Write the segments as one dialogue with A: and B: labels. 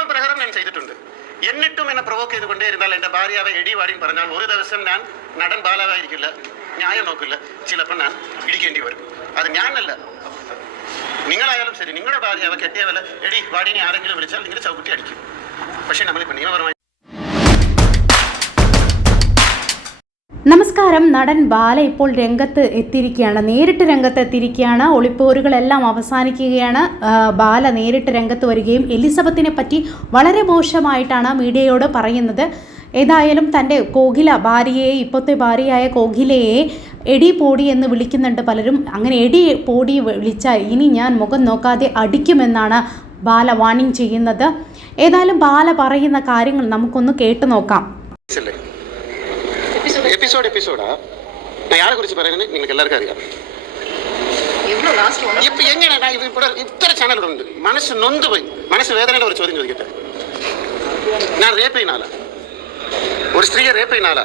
A: നിയമപ്രകാരം ഞാൻ ചെയ്തിട്ടുണ്ട്. എന്നിട്ടും എന്നെ പ്രൊവോക്ക് ചെയ്തുകൊണ്ടേ ഇരുന്നാൽ എന്റെ ഭാര്യാവെ എടി വാടിയും പറഞ്ഞാൽ ഒരു ദിവസം ഞാൻ നടൻ ബാലാവായിരിക്കില്ല ന്യായം നോക്കില്ല ചിലപ്പോൾ ഞാൻ ഇടിക്കേണ്ടി വരും. അത് ഞാനല്ല. നിങ്ങളായാലും ശരി നിങ്ങളുടെ ഭാര്യ കെട്ടിയ വല്ല എടി വാടിനെ ആരെങ്കിലും വിളിച്ചാൽ നിങ്ങൾ ചവിട്ടി അടിക്കും. പക്ഷേ നമ്മളിപ്പോൾ നിയമപരമായി
B: നമസ്കാരം. നടൻ ബാല ഇപ്പോൾ രംഗത്ത് എത്തിയിരിക്കുകയാണ്. നേരിട്ട് രംഗത്ത് എത്തിയിരിക്കുകയാണ് ഒളിപ്പോരുകളെല്ലാം അവസാനിക്കുകയാണ്. ബാല നേരിട്ട് രംഗത്ത് വരികയും എലിസബത്തിനെ പറ്റി വളരെ മോശമായിട്ടാണ് മീഡിയയോട് പറയുന്നത്. ഏതായാലും തന്റെ കോകില ഭാര്യയെ ഇപ്പോഴത്തെ ഭാര്യയായ കോകിലയെ എടി പോടി എന്ന് വിളിക്കുന്നുണ്ട് പലരും. അങ്ങനെ എടി പോടി വിളിച്ചാൽ ഇനി ഞാൻ മുഖം നോക്കാതെ അടിക്കുമെന്നാണ് ബാല വാണിംഗ് ചെയ്യുന്നത്. ഏതായാലും ബാല പറയുന്ന കാര്യങ്ങൾ നമുക്കൊന്ന് കേട്ടു നോക്കാം.
A: எபிசோட் எபிசோடா நான் யாரை குறித்து
C: பாருங்கன்னு உங்களுக்கு எல்லாருக்கும்
A: அறியா இப்போ எங்க இத்தனை சேனல் உண்டு. மனசு நொந்து போய். மனசு வேதனையில் ஒரு ചോദ്യം ചോദിക്കട്ടെ. நான் ரேப்பைனால ஒரு ஸ்திரீயை ரேப்பைனால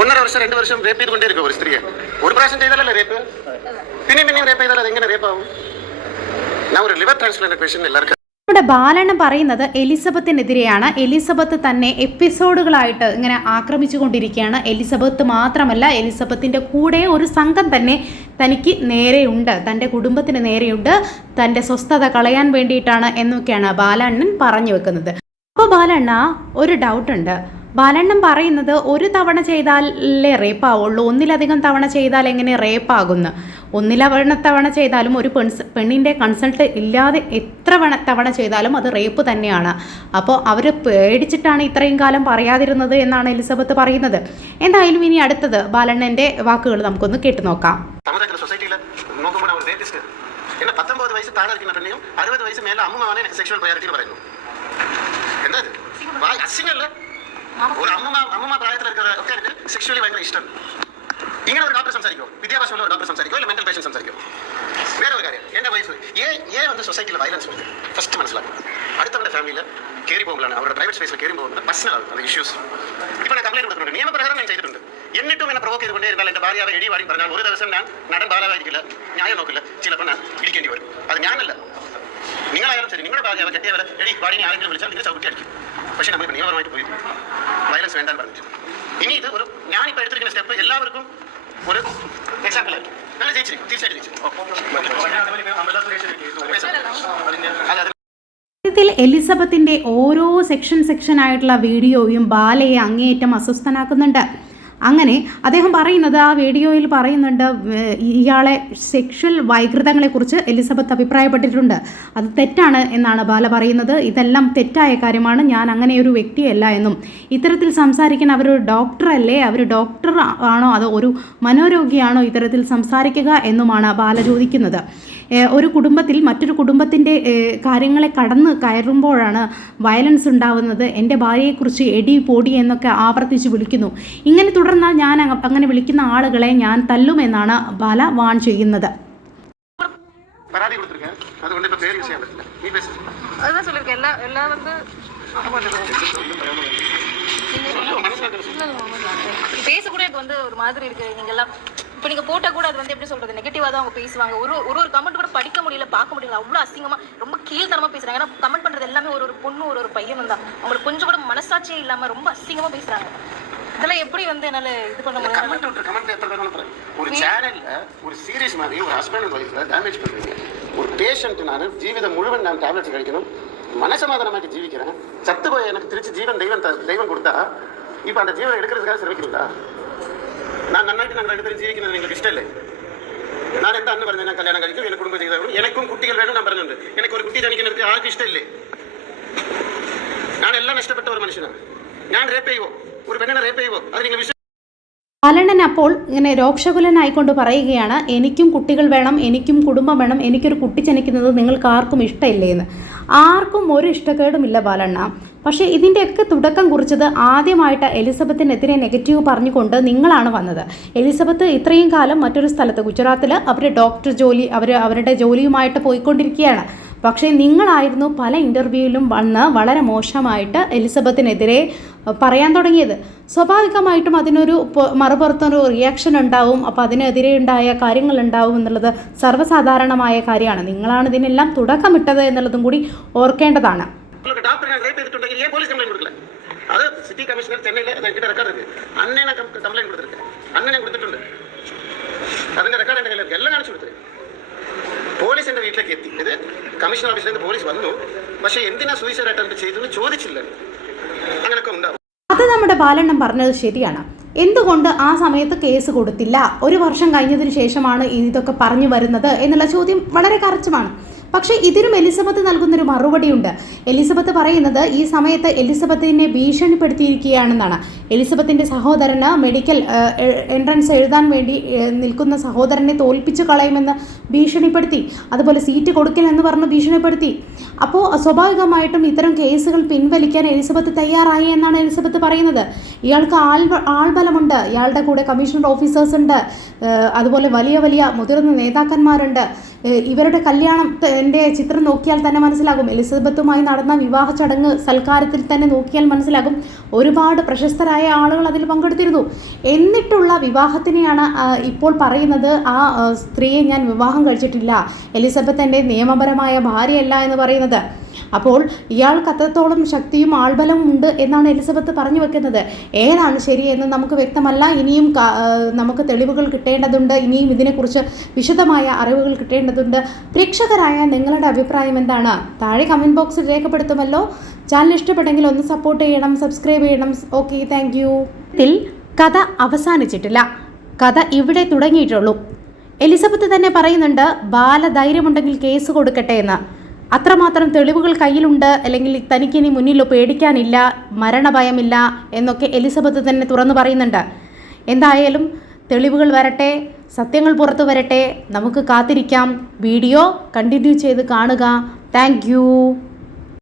A: ஒன்னரை வருஷம் ரெண்டு வருஷம் ரேப் கொண்டே കൊണ്ടേ ஒரு ഒരു ஒரு ഒരു செய்தால ചെയ്താലല്ലേ റേപ്പ് പിന്നെയും പിന്നെയും റേപ്പ് ചെയ്താൽ അതെങ്ങനെ റേപ്പ് ആവും நான் ஒரு லிவர் டிரான்ஸ்பிளான்ட் பேஷன் எல்லாருக்கும்
B: ഇവിടെ ബാലണ്ണൻ പറയുന്നത് എലിസബത്തിനെതിരെയാണ്. എലിസബത്ത് തന്നെ എപ്പിസോഡുകളായിട്ട് ഇങ്ങനെ ആക്രമിച്ചുകൊണ്ടിരിക്കുകയാണ്. എലിസബത്ത് മാത്രമല്ല എലിസബത്തിന്റെ കൂടെ ഒരു സംഘം തന്നെ തനിക്ക് നേരെയുണ്ട്. തന്റെ കുടുംബത്തിന് നേരെയുണ്ട്. തന്റെ സ്വസ്ഥത കളയാൻ വേണ്ടിയിട്ടാണ് എന്നൊക്കെയാണ് ബാലണ്ണൻ പറഞ്ഞു വെക്കുന്നത്. അപ്പോൾ ബാലണ്ണ ഒരു ഡൗട്ടുണ്ട് ബാലണ്ണൻ പറയുന്നത് ഒരു തവണ ചെയ്താലേ റേപ്പ് ആവുള്ളൂ ഒന്നിലധികം തവണ ചെയ്താൽ എങ്ങനെ റേപ്പ് ആകുന്നു ഒന്നിലവണ തവണ ചെയ്താലും ഒരു പെൺസ് പെണ്ണിന്റെ കൺസൾട്ട് ഇല്ലാതെ എത്ര വണ തവണ ചെയ്താലും അത് റേപ്പ് തന്നെയാണ്. അപ്പോൾ അവർ പേടിച്ചിട്ടാണ് ഇത്രയും കാലം പറയാതിരുന്നത് എന്നാണ് എലിസബത്ത് പറയുന്നത്. എന്തായാലും ഇനി അടുത്തത് ബാലണ്ണന്റെ വാക്കുകൾ നമുക്കൊന്ന് കേട്ടു നോക്കാം.
A: എന്നെ പത്തൊമ്പത് വയസ്സ് ഇരിക്കുന്ന പെണ്ണെയും അറുപത് വയസ്സ് മേലെ അമ്മ എനിക്ക് സെക്ഷൽ പ്രയോറിറ്റി എന്ന് പറയുന്നു. ഇത്? വാ- അസിംഗല്ല ഒരു അമ്മ അമ്മ പ്രായത്തിലൊക്കെ ഒക്കെ എനിക്ക് സെക്ഷലി ഭയങ്കര ഇഷ്ടം ഇങ്ങനെ ഒരു ഡോക്ടർ സംസാരിക്കോ വിദ്യാഭ്യാസമുള്ള ഒരു ഡോക്ടർ സംസാരിക്കോ അല്ല മെന്റൽ പേഷ്യൻ സംസാരിക്കോ വേറെ ഒരു കാര്യം എൻ്റെ വൈഫ് ഏ ഏ வந்து സൊസൈറ്റിയിൽ വയലൻസ് ഉണ്ട് ഫസ്റ്റ് മനസ്സിലാക്കും അടുത്തവരുടെ ഫാമിലിയിൽ കയറി പോകുമ്പോഴാണ് അവരുടെ പ്രൈവറ്റ് സ്പേസിൽ കയറി പോകുന്നത് പ്രശ്നമാകും അത് ഇഷ്യൂസ് ഇപ്പോൾ ഞാൻ കംപ്ലൈൻറ്റ് കൊടുക്കുന്നുണ്ട് നിയമപ്രകാരം ഞാൻ ചെയ്തിട്ടുണ്ട് എന്നിട്ടും എന്നെ പ്രൊവോക്ക് ചെയ്തുകൊണ്ടേ ഇരുന്നാൽ എൻ്റെ ഭാര്യാവെ എടി വാടി പറഞ്ഞാൽ ഒരു ദിവസം ഞാൻ നടൻ ബാലാവായിരിക്കില്ല ന്യായം നോക്കില്ല ചിലപ്പോൾ ഞാൻ ഇടിക്കേണ്ടി വരും അത് ഞാനല്ല നിങ്ങളായാലും ശരി നിങ്ങളുടെ ഭാഗം കെട്ടിയ കെട്ടിയവരെ എടി വാടിനെ ആരെങ്കിലും വിളിച്ചാൽ നിങ്ങൾ ചവിട്ടി അടിക്കും പക്ഷേ നമ്മളിപ്പോൾ നിയമപരമായിട്ട് പോയി വയലൻസ് വേണ്ടെന്ന് പറഞ്ഞിട്ട്. ഇനി ഇത് ഒരു ഞാനിപ്പോൾ എടുത്തിരിക്കുന്ന സ്റ്റെപ്പ് എല്ലാവർക്കും ഒരു എക്സാമ്പിൾ ആയിരിക്കും. നല്ല ജയിച്ചിരിക്കും തീർച്ചയായിട്ടും ജയിച്ചു.
B: ഇതിൽ എലിസബത്തിന്റെ ഓരോ സെക്ഷൻ സെക്ഷൻ ആയിട്ടുള്ള വീഡിയോയും ബാലയെ അങ്ങേയറ്റം അസ്വസ്ഥനാക്കുന്നുണ്ട്. അങ്ങനെ അദ്ദേഹം പറയുന്നത് ആ വീഡിയോയിൽ പറയുന്നുണ്ട് ഇയാളെ സെക്ഷൽ വൈകൃതങ്ങളെക്കുറിച്ച് എലിസബത്ത് അഭിപ്രായപ്പെട്ടിട്ടുണ്ട്. അത് തെറ്റാണ് എന്നാണ് ബാല പറയുന്നത്. ഇതെല്ലാം തെറ്റായ കാര്യമാണ്. ഞാൻ അങ്ങനെ ഒരു വ്യക്തിയല്ല എന്നും. ഇത്തരത്തിൽ സംസാരിക്കാൻ അവരൊരു ഡോക്ടറല്ലേ അവർ ഡോക്ടർ ആണോ? അതോ ഒരു മനോരോഗിയാണോ ഇത്തരത്തിൽ സംസാരിക്കുക എന്നുമാണ് ബാല ചോദിക്കുന്നത്. ഒരു കുടുംബത്തിൽ മറ്റൊരു കുടുംബത്തിന്റെ കാര്യങ്ങളെ കടന്ന് കയറുമ്പോഴാണ് വയലൻസ് ഉണ്ടാവുന്നത്. എന്റെ ഭാര്യയെക്കുറിച്ച് എടി പൊടി എന്നൊക്കെ ആവർത്തിച്ച് വിളിക്കുന്നു. ഇങ്ങനെ തുടർന്നാൽ ഞാൻ അങ്ങനെ വിളിക്കുന്ന ആളുകളെ ഞാൻ തല്ലുമെന്നാണ് ബാല വാൺ ചെയ്യുന്നത്.
A: പേസ്
C: கொடுத்துருக்கேன் அது வந்து இப்போ பேர் பேச கூட வந்து ஒரு மாதிரி இருக்கு நீங்க எல்லாம் இப்போ நீங்கள் போட்டால் கூட அது வந்து எப்படி சொல்கிறது நெகட்டிவாக தான் அவங்க பேசுவாங்க. ஒரு ஒரு ஒரு கமெண்ட் கூட படிக்க முடியல பார்க்க முடியல. அவ்வளோ அசிங்கமாக ரொம்ப கீழ்த்தரமாக பேசுகிறாங்க ஏன்னா கமெண்ட் பண்ணுறது எல்லாமே ஒரு ஒரு பொண்ணு ஒரு ஒரு பையனும் தான். அவங்களுக்கு கொஞ்சம் கூட மனசாட்சியே இல்லாமல் ரொம்ப அசிங்கமாக பேசுகிறாங்க இதெல்லாம் எப்படி வந்து என்னால் இது பண்ண முடியும்?
A: கமெண்ட் விட்டு கமெண்ட் எத்தனை ஒரு சேனலில் ஒரு சீரியஸ் மாதிரி ஒரு ஹஸ்பண்ட் அண்ட் ஒய்ஃபில் டேமேஜ் பண்ணுறீங்க ஒரு பேஷண்ட் நான் ஜீவிதம் முழுவன் நான் டேப்லெட்ஸ் கழிக்கணும். மனசமாதானமாக ஜீவிக்கிறேன். சத்து போய் எனக்கு திருச்சி ஜீவன் தெய்வம் தெய்வம் கொடுத்தா இப்போ அந்த ஜீவனை எடுக்கிறதுக்காக சிரமிக்கிறீங்களா? ഞാൻ നന്നായിട്ട് ഞങ്ങൾ രണ്ടുപേരും ജീവിക്കുന്നത് നിങ്ങൾക്ക് ഇഷ്ടമല്ലേ ഞാൻ എന്താ അന്ന് പറഞ്ഞത്? ഞാൻ കല്യാണം കഴിക്കും എന്നെ കുടുംബം ചെയ്തു എനിക്കും കുട്ടികൾ വേണം ഞാൻ പറഞ്ഞിട്ടുണ്ട്. എനിക്ക് ഒരു കുട്ടി ജനിക്കുന്നത് ആർക്കും ഇഷ്ടമില്ലേ? ഞാൻ എല്ലാം ഇഷ്ടപ്പെട്ട ഒരു മനുഷ്യനാണ്. ഞാൻ റേപ്പ് ചെയ്യുവോ? ഒരു പെണ്ണിനെ റേപ്പ് ചെയ്യുവോ? അത് നിങ്ങൾ
B: ബാലണ്ണൻ അപ്പോൾ ഇങ്ങനെ രോക്ഷകുലനായിക്കൊണ്ട് പറയുകയാണ് എനിക്കും കുട്ടികൾ വേണം എനിക്കും കുടുംബം വേണം എനിക്കൊരു കുട്ടി ജനിക്കുന്നത് നിങ്ങൾക്ക് ആർക്കും ഇഷ്ടമില്ലേ എന്ന്? ആർക്കും ഒരു ഇഷ്ടക്കേടുമില്ല ബാലണ്ണ. പക്ഷേ ഇതിന്റെയൊക്കെ തുടക്കം കുറിച്ചത് ആദ്യമായിട്ട് എലിസബത്തിനെതിരെ നെഗറ്റീവ് പറഞ്ഞുകൊണ്ട് നിങ്ങളാണ് വന്നത്. എലിസബത്ത് ഇത്രയും കാലം മറ്റൊരു സ്ഥലത്ത് ഗുജറാത്തിൽ അവർ ഡോക്ടർ ജോലി അവർ അവരുടെ ജോലിയുമായിട്ട് പോയിക്കൊണ്ടിരിക്കുകയാണ്. പക്ഷേ നിങ്ങളായിരുന്നു പല ഇന്റർവ്യൂവിലും വന്ന് വളരെ മോശമായിട്ട് എലിസബത്തിനെതിരെ പറയാൻ തുടങ്ങിയത്. സ്വാഭാവികമായിട്ടും അതിനൊരു മറുപുറത്തൊരു റിയാക്ഷൻ ഉണ്ടാവും. അപ്പോൾ അതിനെതിരെ ഉണ്ടായ കാര്യങ്ങൾ ഉണ്ടാവും എന്നുള്ളത് സർവസാധാരണമായ കാര്യമാണ്. നിങ്ങളാണ് ഇതിനെല്ലാം തുടക്കമിട്ടത് എന്നുള്ളതും കൂടി ഓർക്കേണ്ടതാണ്.
A: உங்களுக்கு டாக்டர் நான் ஏன் போலீஸ் கம்ப்ளைண்ட் கொடுக்கல அது சிட்டி கமிஷனர் சென்னையில் என்கிட்ட ரெக்கார்டு இருக்கு அண்ணனை கம்ப்ளைண்ட் கொடுத்துருக்கேன் அண்ணனை കൊടുത്തിട്ടുണ്ട് അതിന്റെ റെക്കോർഡ് എൻ്റെ കയ്യിലേക്ക് എല്ലാം കാണിച്ചു കൊടുത്തത് പോലീസ് എൻ്റെ വീട്ടിലേക്ക് എത്തി ഇത് കമ്മീഷൻ ഓഫീസിൽ നിന്ന് പോലീസ് വന്നു പക്ഷേ എന്തിനാ സൂയിസൈഡ് അറ്റംപ്റ്റ് ചെയ്തു എന്ന് ചോദിച്ചില്ല അങ്ങനെയൊക്കെ ഉണ്ടാവും
B: അത് നമ്മുടെ ബാലണ്ണം പറഞ്ഞത് ശരിയാണ് എന്തുകൊണ്ട് ആ സമയത്ത് കേസ് കൊടുത്തില്ല ഒരു വർഷം കഴിഞ്ഞതിന് ശേഷമാണ് ഇതൊക്കെ പറഞ്ഞു വരുന്നത് എന്നുള്ള ചോദ്യം വളരെ കറച്ചുമാണ് പക്ഷേ ഇതിനും എലിസബത്ത് നൽകുന്നൊരു മറുപടിയുണ്ട്. എലിസബത്ത് പറയുന്നത് ഈ സമയത്ത് എലിസബത്തിനെ ഭീഷണിപ്പെടുത്തിയിരിക്കുകയാണെന്നാണ്. എലിസബത്തിന്റെ സഹോദരന് മെഡിക്കൽ എൻട്രൻസ് എഴുതാൻ വേണ്ടി നിൽക്കുന്ന സഹോദരനെ തോൽപ്പിച്ചു കളയുമെന്ന് ഭീഷണിപ്പെടുത്തി. അതുപോലെ സീറ്റ് കൊടുക്കില്ലെന്ന് പറഞ്ഞ് ഭീഷണിപ്പെടുത്തി. അപ്പോൾ സ്വാഭാവികമായിട്ടും ഇത്തരം കേസുകൾ പിൻവലിക്കാൻ എലിസബത്ത് തയ്യാറായി എന്നാണ് എലിസബത്ത് പറയുന്നത്. ഇയാൾക്ക് ആൾ ആൾബലമുണ്ട്. ഇയാളുടെ കൂടെ കമ്മീഷണർ ഓഫീസേഴ്സ് ഉണ്ട്. അതുപോലെ വലിയ വലിയ മുതിർന്ന നേതാക്കന്മാരുണ്ട്. ഇവരുടെ ഇവരുടെ കല്യാണത്തിന്റെ ചിത്രം നോക്കിയാൽ തന്നെ മനസ്സിലാകും. എലിസബത്തുമായി നടന്ന വിവാഹ ചടങ്ങ് സൽക്കാരത്തിൽ തന്നെ നോക്കിയാൽ മനസ്സിലാകും. ഒരുപാട് പ്രശസ്തരായ ആളുകൾ അതിൽ പങ്കെടുത്തിരുന്നു. എന്നിട്ടുള്ള വിവാഹത്തിനെയാണ് ഇപ്പോൾ പറയുന്നത് ആ, സ്ത്രീയെ ഞാൻ വിവാഹം കഴിച്ചിട്ടില്ല. എലിസബത്ത് എന്റെ നിയമപരമായ ഭാര്യയല്ല എന്ന് പറയുന്നത്. അപ്പോൾ ഇയാൾക്ക് അത്രത്തോളം ശക്തിയും ആൾബലവും ഉണ്ട് എന്നാണ് എലിസബത്ത് പറഞ്ഞു വെക്കുന്നത്. ഏതാണ് ശരി എന്ന് നമുക്ക് വ്യക്തമല്ല. ഇനിയും നമുക്ക് തെളിവുകൾ കിട്ടേണ്ടതുണ്ട്. ഇനിയും ഇതിനെക്കുറിച്ച് വിശദമായ അറിവുകൾ കിട്ടേണ്ടതുണ്ട്. പ്രേക്ഷകരായ നിങ്ങളുടെ അഭിപ്രായം എന്താണ്? താഴെ കമന്റ് ബോക്സിൽ രേഖപ്പെടുത്തുമല്ലോ. ചാനൽ ഇഷ്ടപ്പെട്ടെങ്കിൽ ഒന്ന് സപ്പോർട്ട് ചെയ്യണം സബ്സ്ക്രൈബ് ചെയ്യണം. ഓക്കെ താങ്ക് യു കഥ അവസാനിച്ചിട്ടില്ല. കഥ ഇവിടെ തുടങ്ങിയിട്ടുള്ളൂ. എലിസബത്ത് തന്നെ പറയുന്നുണ്ട് ബാലധൈര്യമുണ്ടെങ്കിൽ കേസ് കൊടുക്കട്ടെ എന്ന്. അത്രമാത്രം തെളിവുകൾ കയ്യിലുണ്ട്. അല്ലെങ്കിൽ തനിക്കിനി മുന്നിൽ പേടിക്കാനില്ല മരണഭയമില്ല എന്നൊക്കെ എലിസബത്ത് തന്നെ തുറന്നു പറയുന്നുണ്ട്. എന്തായാലും തെളിവുകൾ വരട്ടെ സത്യങ്ങൾ പുറത്തു വരട്ടെ. നമുക്ക് കാത്തിരിക്കാം. വീഡിയോ കണ്ടിന്യൂ ചെയ്ത് കാണുക. താങ്ക്